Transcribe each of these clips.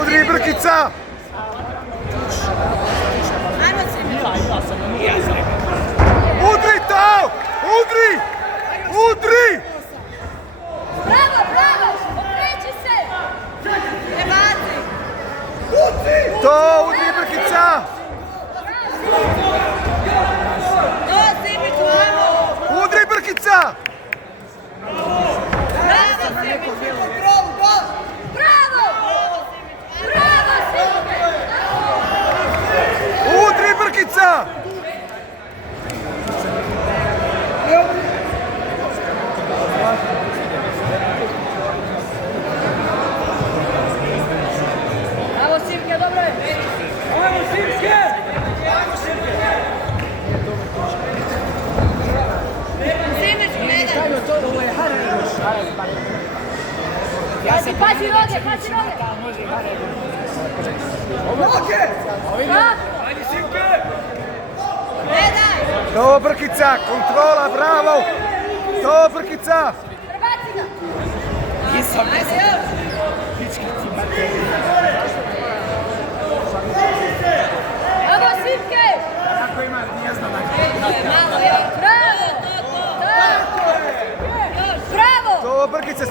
Udri Brkica! Udri to! Udri! Udri! Bravo, bravo! Okreći se! Ne baci! To, Udri Brkica! Udri Brkica! Bravo, Simić! Bravo! Bravo, Simić! Udri Brkica! Bravo, Simke, dobro je! Ajmo Simke! Simić, gledaj! Ovo je Harajuš. Pazi noge, pazi noge! Noge! Ajde, Simke! gledaj! To Brkica, kontrola, bravo! To Brkica! Prebaci ga! Nisam, Ajde još! Bravo, Simke! Kako ima, nije znam. Malo još! Bravo! Tako! Još! Bravo! To Brkica,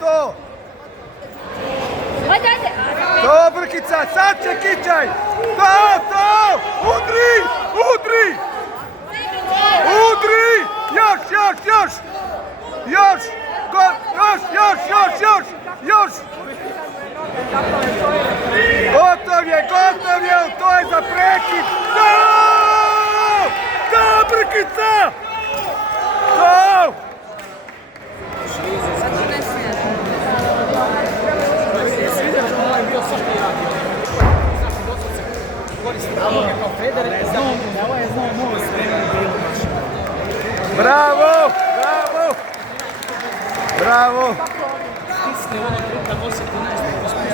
to! Ajde, ajde! To Brkica, sad će kičaj! To! Udri! Udri! Udri! Još! Još! Još! Gotov je! To je za prekid! To Brkica! To! Bravo! Stisne ono kad osjeti nešto.